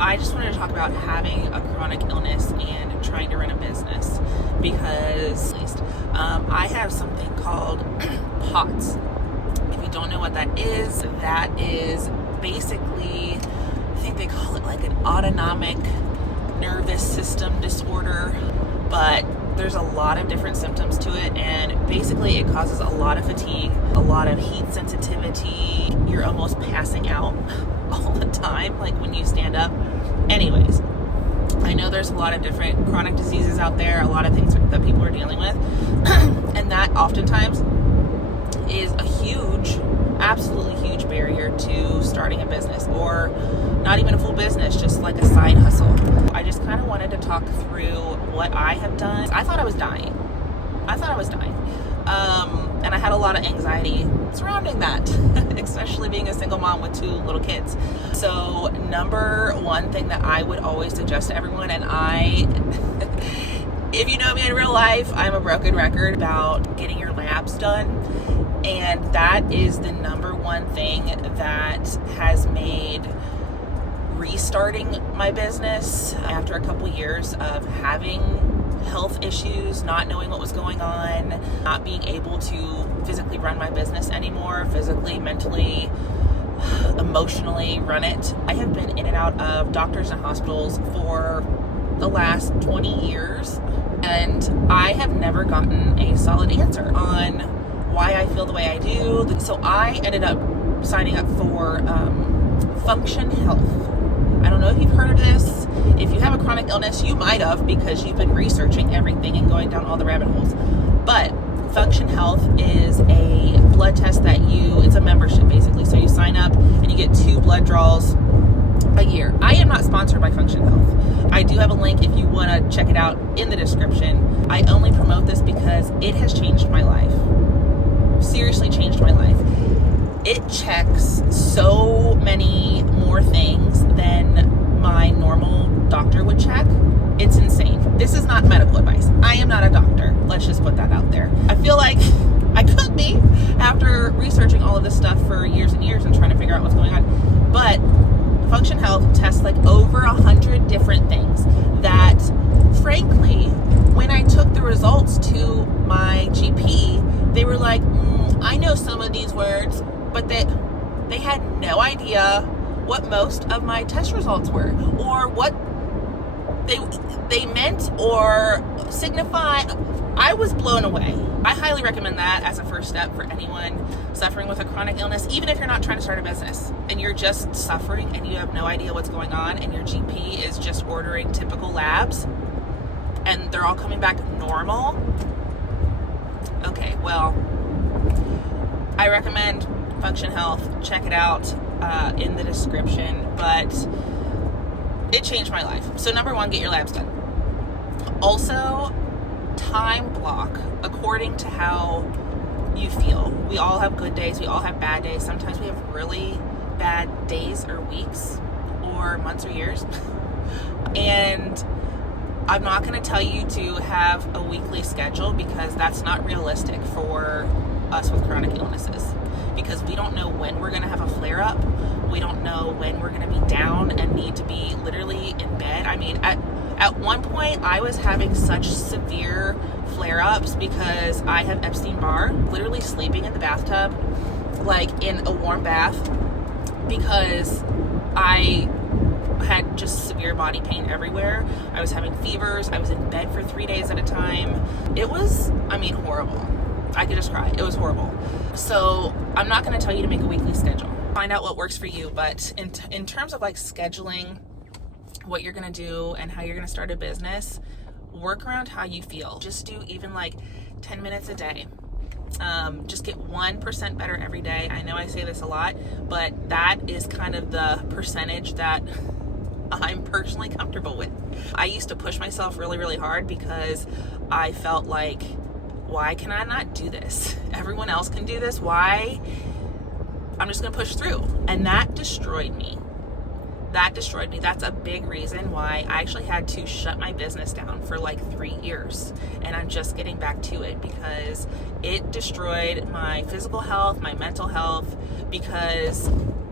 I just wanted to talk about having a chronic illness and trying to run a business because at least I have something called POTS. If you don't know what that is basically, I think they call it like an autonomic nervous system disorder, but there's a lot of different symptoms to it, and basically it causes a lot of fatigue, a lot of heat sensitivity. You're almost passing out all the time, like when you stand up. Anyways, I know there's a lot of different chronic diseases out there, a lot of things that people are dealing with, and that oftentimes is a huge, absolutely huge barrier to starting a business, or not even a full business, just like a side hustle. I just kind of wanted to talk through what I have done. I thought I was dying. And I had a lot of anxiety surrounding that, especially being a single mom with 2 little kids. So number one thing that I would always suggest to everyone, and if you know me in real life, I'm a broken record about getting your labs done. And that is the number one thing that has made restarting my business after a couple years of having health issues, not knowing what was going on, not being able to physically run my business anymore, physically, mentally, emotionally run it. I have been in and out of doctors and hospitals for the last 20 years, and I have never gotten a solid answer on why I feel the way I do. So I ended up signing up for Function Health. I don't know if you've heard of this. If you have a chronic illness, you might have, because you've been researching everything and going down all the rabbit holes. But Function Health is a blood test it's a membership basically. So you sign up and you get 2 blood draws a year. I am not sponsored by Function Health. I do have a link if you want to check it out in the description. I only promote this because it has changed my life. Seriously changed my life. It checks so many more things than my normal doctor would check. It's insane. This is not medical advice. I am not a doctor. Let's just put that out there. I feel like I could be after researching all of this stuff for years and years and trying to figure out what's going on. But Function Health tests like over 100 different things that, frankly, when I took the results to my GP, they were like, I know some of these words, but they had no idea what most of my test results were, or what they meant or signified. I was blown away. I highly recommend that as a first step for anyone suffering with a chronic illness, even if you're not trying to start a business and you're just suffering and you have no idea what's going on, and your GP is just ordering typical labs and they're all coming back normal. Okay, well, I recommend Function Health. Check it out in the description, but it changed my life. So number one, get your labs done. Also, time block according to how you feel. We all have good days. We all have bad days. Sometimes we have really bad days or weeks or months or years. And I'm not going to tell you to have a weekly schedule, because that's not realistic for us with chronic illnesses, because we don't know when we're going to have a flare up. We don't know when we're going to be down and need to be literally in bed. I mean, at one point I was having such severe flare ups because I have Epstein-Barr, literally sleeping in the bathtub, like in a warm bath, because I had just severe body pain everywhere. I was having fevers. I was in bed for 3 days at a time. It was, horrible. I could just cry. It was horrible. So I'm not going to tell you to make a weekly schedule. Find out what works for you. But in terms of like scheduling what you're going to do and how you're going to start a business, work around how you feel. Just do even like 10 minutes a day. Just get 1% better every day. I know I say this a lot, but that is kind of the percentage that I'm personally comfortable with. I used to push myself really, really hard because I felt like, why can I not do this? Everyone else can do this. Why? I'm just going to push through. And that destroyed me. That's a big reason why I actually had to shut my business down for like 3 years. And I'm just getting back to it because it destroyed my physical health, my mental health, because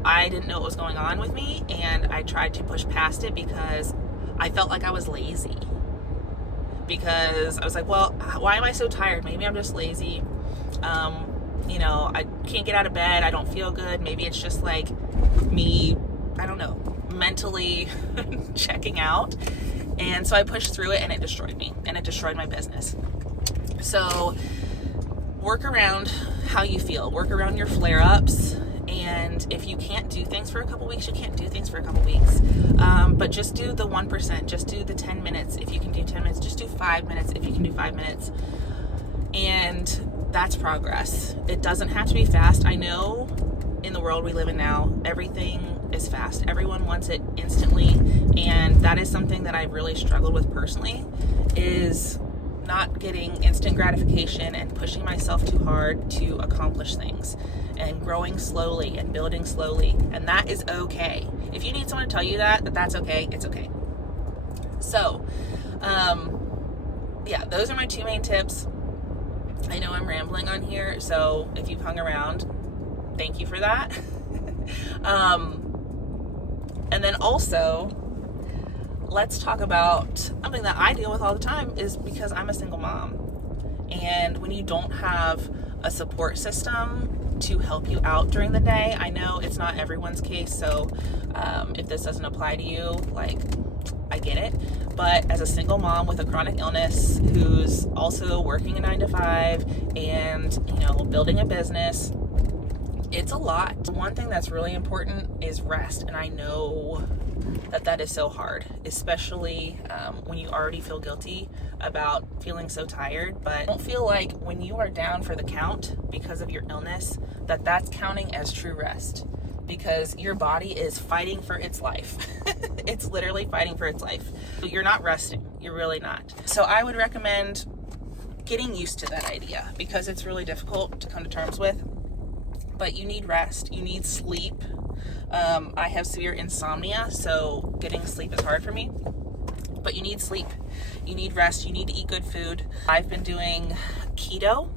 I didn't know what was going on with me, and I tried to push past it because I felt like I was lazy. Because I was like, well, why am I so tired? Maybe I'm just lazy. I can't get out of bed. I don't feel good. Maybe it's just like me, I don't know, mentally checking out. And so I pushed through it, and it destroyed me, and it destroyed my business. So work around how you feel, work around your flare-ups. And if you can't do things for a couple weeks, you can't do things for a couple weeks. But just do the 1%, just do the 10 minutes. If you can do 10 minutes, just do 5 minutes if you can do 5 minutes. And that's progress. It doesn't have to be fast. I know in the world we live in now, everything is fast. Everyone wants it instantly. And that is something that I've really struggled with personally, is not getting instant gratification and pushing myself too hard to accomplish things, and growing slowly and building slowly. And that is okay. If you need someone to tell you that that's okay, it's okay. So, those are my 2 main tips. I know I'm rambling on here, so if you've hung around, thank you for that. And then also, let's talk about something that I deal with all the time, is because I'm a single mom. And when you don't have a support system to help you out during the day, I know it's not everyone's case, so if this doesn't apply to you, like, I get it. But as a single mom with a chronic illness who's also working a 9-to-5 and, building a business, it's a lot. One thing that's really important is rest. And I know that is so hard, especially when you already feel guilty about feeling so tired. But don't feel like when you are down for the count because of your illness, that's counting as true rest, because your body is fighting for its life. It's literally fighting for its life. You're not resting. You're really not. So I would recommend getting used to that idea, because it's really difficult to come to terms with. But you need rest. You need sleep. I have severe insomnia, so getting sleep is hard for me. But you need sleep. You need rest. You need to eat good food. I've been doing keto.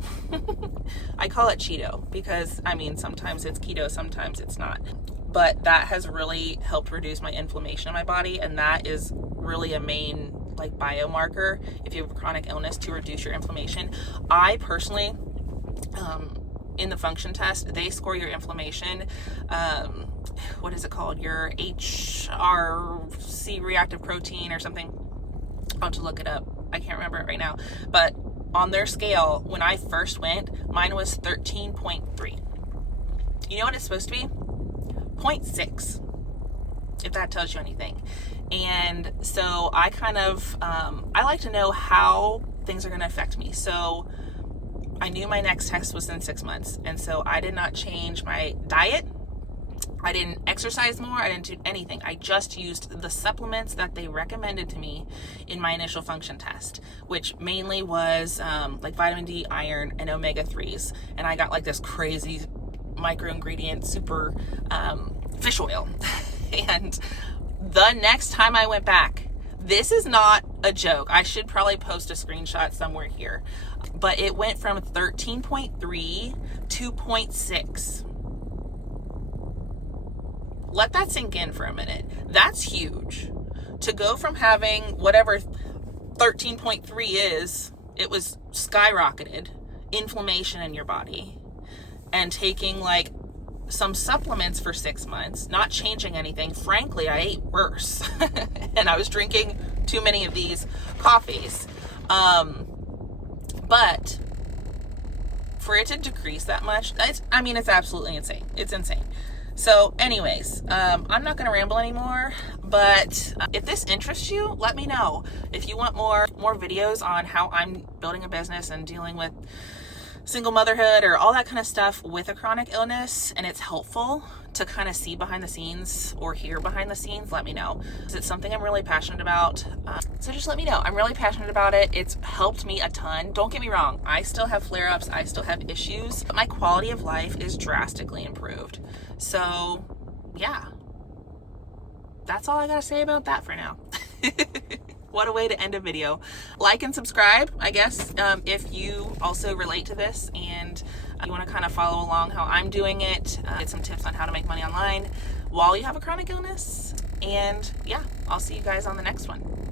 I call it Cheeto because, sometimes it's keto, sometimes it's not. But that has really helped reduce my inflammation in my body, and that is really a main biomarker if you have a chronic illness, to reduce your inflammation. I personally, in the function test, they score your inflammation, what is it called? Your HRC reactive protein or something. I'll have to look it up. I can't remember it right now. But on their scale, when I first went, mine was 13.3. You know what it's supposed to be? 0.6, if that tells you anything. And so I kind of, I like to know how things are going to affect me. So I knew my next test was in 6 months. And so I did not change my diet. I didn't exercise more. I didn't do anything. I just used the supplements that they recommended to me in my initial function test, which mainly was vitamin D, iron, and omega-3s. And I got this crazy micro ingredient, super fish oil. And the next time I went back, this is not a joke. I should probably post a screenshot somewhere here. But it went from 13.3 to 0.6. Let that sink in for a minute. That's huge. To go from having whatever 13.3 is, it was skyrocketed, inflammation in your body, and taking some supplements for 6 months, not changing anything. Frankly, I ate worse. And I was drinking too many of these coffees. But for it to decrease that much, it's absolutely insane. It's insane. So anyways, I'm not going to ramble anymore, but if this interests you, let me know. If you want more videos on how I'm building a business and dealing with single motherhood or all that kind of stuff with a chronic illness, and it's helpful to kind of see behind the scenes or hear behind the scenes, let me know. It's something I'm really passionate about. So just let me know. I'm really passionate about it. It's helped me a ton. Don't get me wrong. I still have flare-ups. I still have issues, but my quality of life is drastically improved. So yeah, that's all I gotta say about that for now. What a way to end a video. Like and subscribe, I guess, if you also relate to this and You want to kind of follow along how I'm doing it, get some tips on how to make money online while you have a chronic illness. And yeah, I'll see you guys on the next one.